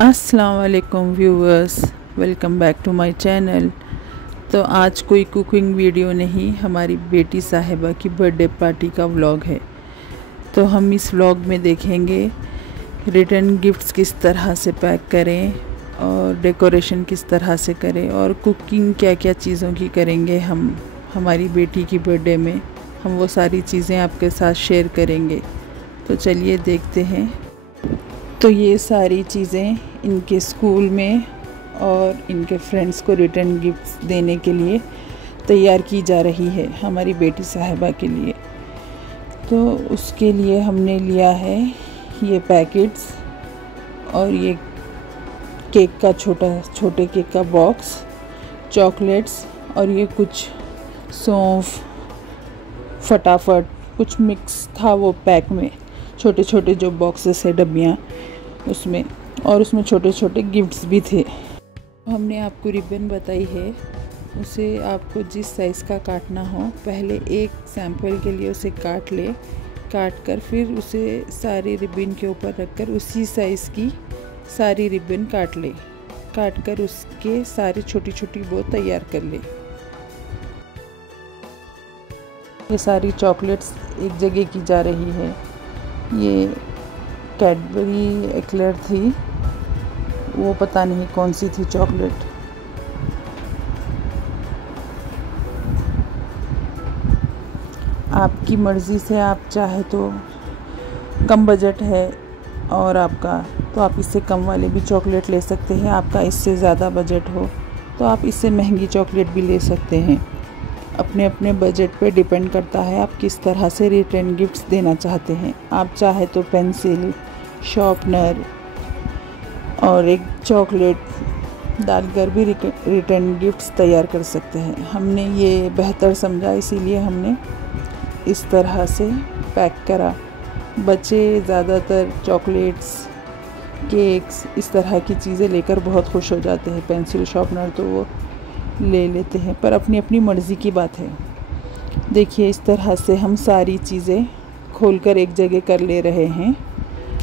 अस्सलाम वालेकुम viewers, welcome back to my channel. तो आज कोई कुकिंग वीडियो नहीं, हमारी बेटी साहिबा की बर्थडे पार्टी का व्लॉग है। तो हम इस व्लॉग में देखेंगे रिटर्न गिफ्ट्स किस तरह से पैक करें और डेकोरेशन किस तरह से करें और कुकिंग क्या क्या चीज़ों की करेंगे हम हमारी बेटी की बर्थडे में। हम वो सारी चीज़ें आपके साथ शेयर करेंगे। तो चलिए देखते हैं। तो ये सारी चीज़ें इनके स्कूल में और इनके फ्रेंड्स को रिटर्न गिफ्ट्स देने के लिए तैयार की जा रही है हमारी बेटी साहिबा के लिए। तो उसके लिए हमने लिया है ये पैकेट्स और ये केक का छोटे केक का बॉक्स, चॉकलेट्स और ये कुछ सौंफ, फटाफट कुछ मिक्स था वो पैक में, छोटे छोटे जो बॉक्सेस है डब्बियाँ उसमें, और उसमें छोटे छोटे गिफ्ट्स भी थे। हमने आपको रिबन बताई है, उसे आपको जिस साइज़ का काटना हो पहले एक सैंपल के लिए उसे काट कर फिर उसे सारी रिबन के ऊपर रखकर उसी साइज़ की सारी रिबन काट कर उसके सारे छोटी छोटी बो तैयार कर ले। ये सारी चॉकलेट्स एक जगह की जा रही है। ये कैडबरी एक्लेयर थी, वो पता नहीं कौन सी थी चॉकलेट। आपकी मर्ज़ी से आप चाहे तो कम बजट है और आपका, तो आप इससे कम वाले भी चॉकलेट ले सकते हैं। आपका इससे ज़्यादा बजट हो तो आप इससे महंगी चॉकलेट भी ले सकते हैं। अपने अपने बजट पे डिपेंड करता है आप किस तरह से रिटर्न गिफ्ट्स देना चाहते हैं। आप चाहे तो पेंसिल, शार्पनर और एक चॉकलेट डालकर भी रिटर्न गिफ्ट्स तैयार कर सकते हैं। हमने ये बेहतर समझा, इसीलिए हमने इस तरह से पैक करा। बच्चे ज़्यादातर चॉकलेट्स, केक्स इस तरह की चीज़ें लेकर बहुत खुश हो जाते हैं। पेंसिल, शार्पनर तो वो ले लेते हैं, पर अपनी अपनी मर्ज़ी की बात है। देखिए इस तरह से हम सारी चीज़ें खोलकर एक जगह कर ले रहे हैं।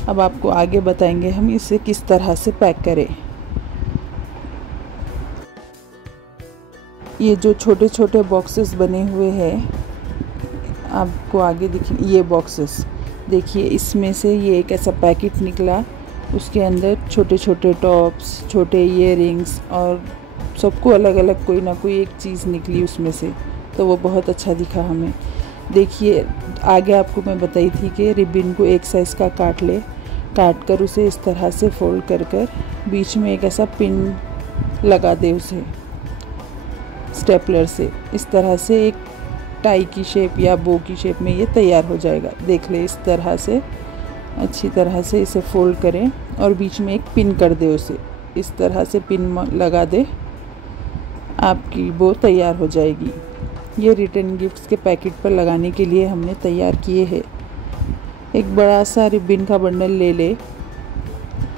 अब आपको आगे बताएंगे हम इसे किस तरह से पैक करें। ये जो छोटे छोटे बॉक्सेस बने हुए हैं आपको आगे दिखें, ये बॉक्सेस देखिए, इसमें से ये एक ऐसा पैकेट निकला, उसके अंदर छोटे छोटे टॉप्स, छोटे ईयररिंग्स और सबको अलग अलग कोई ना कोई एक चीज़ निकली उसमें से। तो वो बहुत अच्छा दिखा हमें। देखिए आगे आपको मैं बताई थी कि रिबन को एक साइज़ का काट कर उसे इस तरह से फोल्ड कर बीच में एक ऐसा पिन लगा दे उसे स्टेपलर से। इस तरह से एक टाई की शेप या बो की शेप में ये तैयार हो जाएगा। देख ले, इस तरह से अच्छी तरह से इसे फोल्ड करें और बीच में एक पिन कर दे उसे। इस तरह से पिन लगा दे, आपकी बो तैयार हो जाएगी। ये रिटर्न गिफ्ट्स के पैकेट पर लगाने के लिए हमने तैयार किए हैं। एक बड़ा सा रिबन का बंडल ले,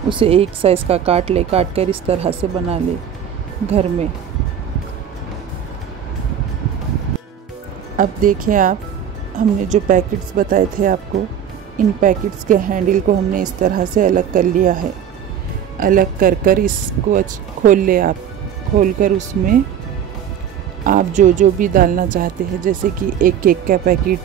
उसे एक साइज़ का काट कर इस तरह से बना ले घर में। अब देखिए आप, हमने जो पैकेट्स बताए थे आपको, इन पैकेट्स के हैंडल को हमने इस तरह से अलग कर लिया है। अलग कर इसको खोल ले आप। खोल कर उसमें आप जो भी डालना चाहते हैं, जैसे कि एक केक का पैकेट,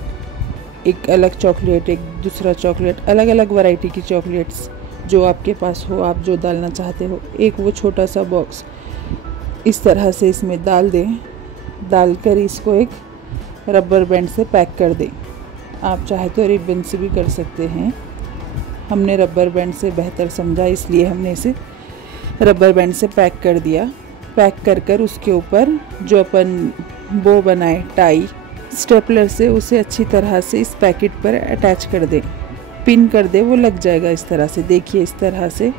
एक अलग चॉकलेट, एक दूसरा चॉकलेट, अलग अलग वैरायटी की चॉकलेट्स जो आपके पास हो, आप जो डालना चाहते हो, एक वो छोटा सा बॉक्स इस तरह से इसमें डालकर इसको एक रबर बैंड से पैक कर दें। आप चाहे तो रिबन से भी कर सकते हैं। हमने रबर बैंड से बेहतर समझा, इसलिए हमने इसे रबर बैंड से पैक कर दिया। पैक कर उसके ऊपर जो अपन बो बनाए टाई, स्टेपलर से उसे अच्छी तरह से इस पैकेट पर अटैच कर दें, पिन कर दे, वो लग जाएगा इस तरह से। देखिए इस तरह से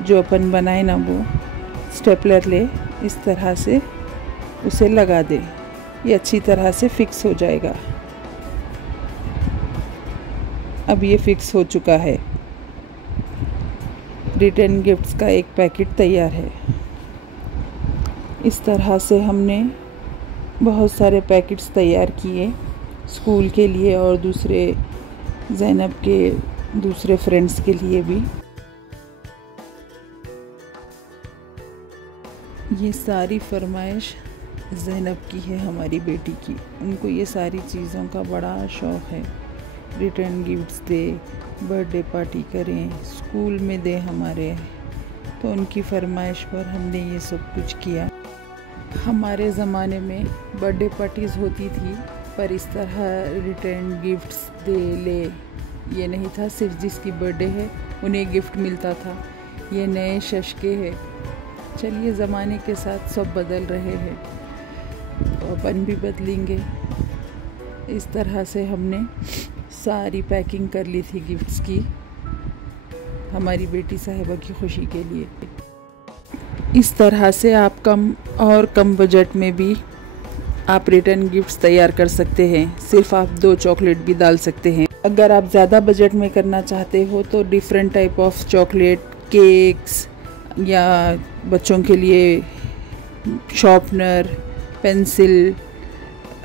जो अपन बनाए ना, वो स्टेपलर ले, इस तरह से उसे लगा दे, ये अच्छी तरह से फिक्स हो जाएगा। अब ये फिक्स हो चुका है। रिटर्न गिफ्ट्स का एक पैकेट तैयार है। इस तरह से हमने बहुत सारे पैकेट्स तैयार किए स्कूल के लिए और दूसरे ज़ैनब के दूसरे फ्रेंड्स के लिए भी। ये सारी फरमाइश ज़ैनब की है, हमारी बेटी की। उनको ये सारी चीज़ों का बड़ा शौक़ है। रिटर्न गिफ्ट्स दे, बर्थडे पार्टी करें, स्कूल में दे हमारे। तो उनकी फरमाइश पर हमने ये सब कुछ किया। हमारे ज़माने में बर्थडे पार्टीज़ होती थी, पर इस तरह रिटर्न गिफ्ट्स दे ले ये नहीं था। सिर्फ जिसकी बर्थडे है उन्हें गिफ्ट मिलता था। ये नए शशके है। चलिए, ज़माने के साथ सब बदल रहे हैं, तो अपन भी बदलेंगे। इस तरह से हमने सारी पैकिंग कर ली थी गिफ्ट्स की, हमारी बेटी साहिबा की खुशी के लिए। इस तरह से आप कम बजट में भी आप रिटर्न गिफ्ट्स तैयार कर सकते हैं। सिर्फ आप 2 चॉकलेट भी डाल सकते हैं। अगर आप ज़्यादा बजट में करना चाहते हो तो different type of chocolate, cakes, या बच्चों के लिए शॉर्पनर, पेंसिल,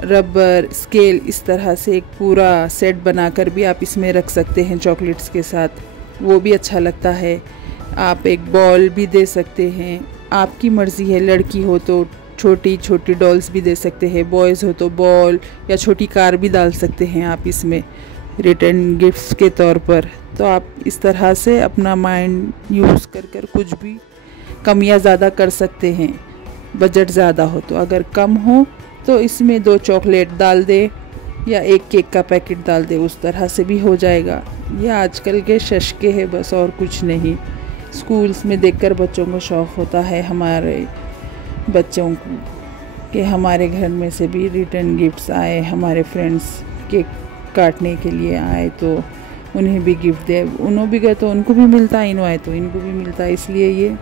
रबर, स्केल, इस तरह से एक पूरा सेट बनाकर भी आप इसमें रख सकते हैं चॉकलेट्स के साथ। वो भी अच्छा लगता है। आप एक बॉल भी दे सकते हैं, आपकी मर्ज़ी है। लड़की हो तो छोटी छोटी डॉल्स भी दे सकते हैं, बॉयज़ हो तो बॉल या छोटी कार भी डाल सकते हैं आप इसमें रिटर्न गिफ्ट्स के तौर पर। तो आप इस तरह से अपना माइंड यूज़ कर कुछ भी कम या ज़्यादा कर सकते हैं। बजट ज़्यादा हो तो, अगर कम हो तो इसमें 2 चॉकलेट डाल दे या 1 केक का पैकेट डाल दे, उस तरह से भी हो जाएगा। ये आजकल के शशके हैं बस, और कुछ नहीं। स्कूल्स में देखकर बच्चों को शौक़ होता है, हमारे बच्चों को, कि हमारे घर में से भी रिटर्न गिफ्ट्स आए, हमारे फ्रेंड्स केक काटने के लिए आए तो उन्हें भी गिफ्ट दे। उन्हों भी गए तो उनको भी मिलता, इनो आए तो इनको भी मिलता। इसलिए ये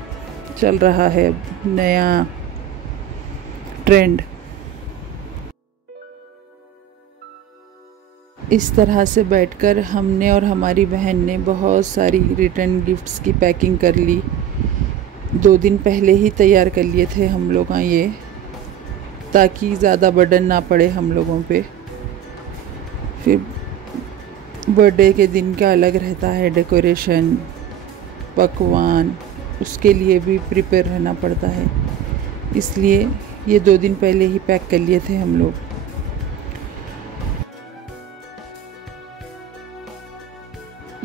चल रहा है नया ट्रेंड। इस तरह से बैठकर हमने और हमारी बहन ने बहुत सारी रिटर्न गिफ्ट्स की पैकिंग कर ली। 2 दिन पहले ही तैयार कर लिए थे हम लोग ये, ताकि ज़्यादा बर्डन ना पड़े हम लोगों पे। फिर बर्थडे के दिन का अलग रहता है, डेकोरेशन, पकवान, उसके लिए भी प्रिपेयर रहना पड़ता है। इसलिए ये 2 दिन पहले ही पैक कर लिए थे हम लोग।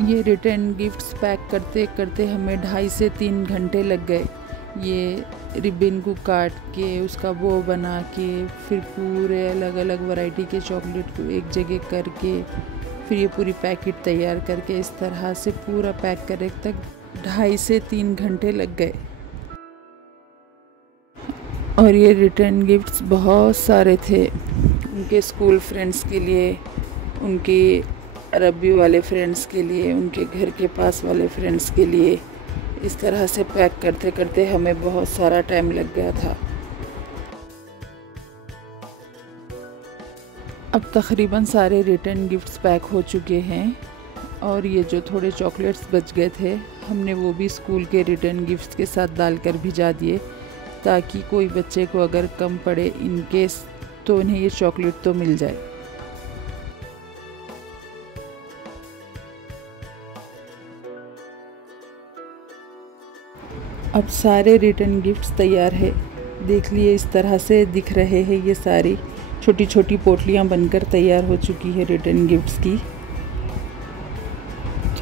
ये रिटर्न गिफ्ट्स पैक करते करते हमें 2.5 से 3 घंटे लग गए। ये रिबन को काट के, उसका बो बना के, फिर पूरे अलग अलग वैरायटी के चॉकलेट को एक जगह करके, फिर ये पूरी पैकेट तैयार करके, इस तरह से पूरा पैक करने तक 2.5 से 3 घंटे लग गए। और ये रिटर्न गिफ्ट्स बहुत सारे थे, उनके स्कूल फ्रेंड्स के लिए, उनके अरबी वाले फ्रेंड्स के लिए, उनके घर के पास वाले फ्रेंड्स के लिए। इस तरह से पैक करते करते हमें बहुत सारा टाइम लग गया था। अब तकरीबन सारे रिटर्न गिफ्ट्स पैक हो चुके हैं, और ये जो थोड़े चॉकलेट्स बच गए थे हमने वो भी स्कूल के रिटर्न गिफ्ट्स के साथ डालकर भिजा दिए, ताकि कोई बच्चे को अगर कम पड़े इन केस तो उन्हें ये चॉकलेट तो मिल जाए। अब सारे रिटर्न गिफ्ट्स तैयार है। देख लिए, इस तरह से दिख रहे हैं। ये सारी छोटी छोटी पोटलियाँ बनकर तैयार हो चुकी है रिटर्न गिफ्ट्स की।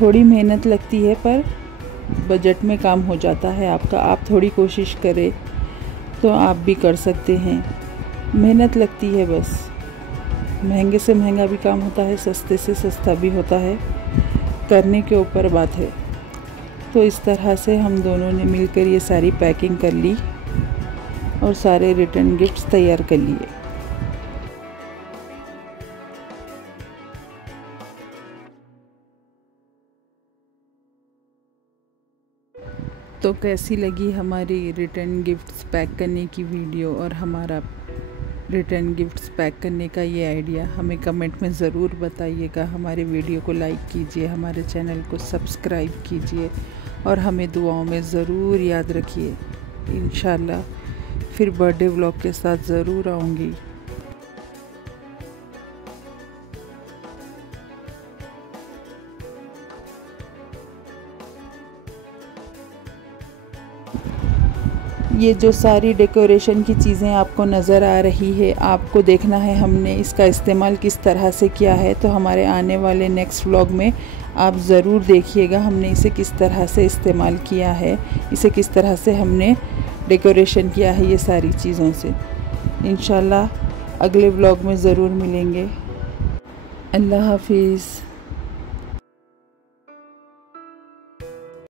थोड़ी मेहनत लगती है पर बजट में काम हो जाता है आपका। आप थोड़ी कोशिश करें तो आप भी कर सकते हैं। मेहनत लगती है बस। महंगे से महंगा भी काम होता है, सस्ते से सस्ता भी होता है, करने के ऊपर बात है। तो इस तरह से हम दोनों ने मिलकर ये सारी पैकिंग कर ली और सारे रिटर्न गिफ्ट्स तैयार कर लिए। तो कैसी लगी हमारी रिटर्न गिफ्ट्स पैक करने की वीडियो और हमारा रिटर्न गिफ्ट्स पैक करने का ये आइडिया, हमें कमेंट में ज़रूर बताइएगा। हमारे वीडियो को लाइक कीजिए, हमारे चैनल को सब्सक्राइब कीजिए और हमें दुआओं में ज़रूर याद रखिए। इंशाल्लाह फिर बर्थडे व्लॉग के साथ ज़रूर आऊँगी। ये जो सारी डेकोरेशन की चीज़ें आपको नज़र आ रही है, आपको देखना है हमने इसका इस्तेमाल किस तरह से किया है। तो हमारे आने वाले नेक्स्ट व्लॉग में आप ज़रूर देखिएगा हमने इसे किस तरह से इस्तेमाल किया है, इसे किस तरह से हमने डेकोरेशन किया है ये सारी चीज़ों से। इंशाल्लाह अगले व्लॉग में ज़रूर मिलेंगे। अल्लाह हाफिज़।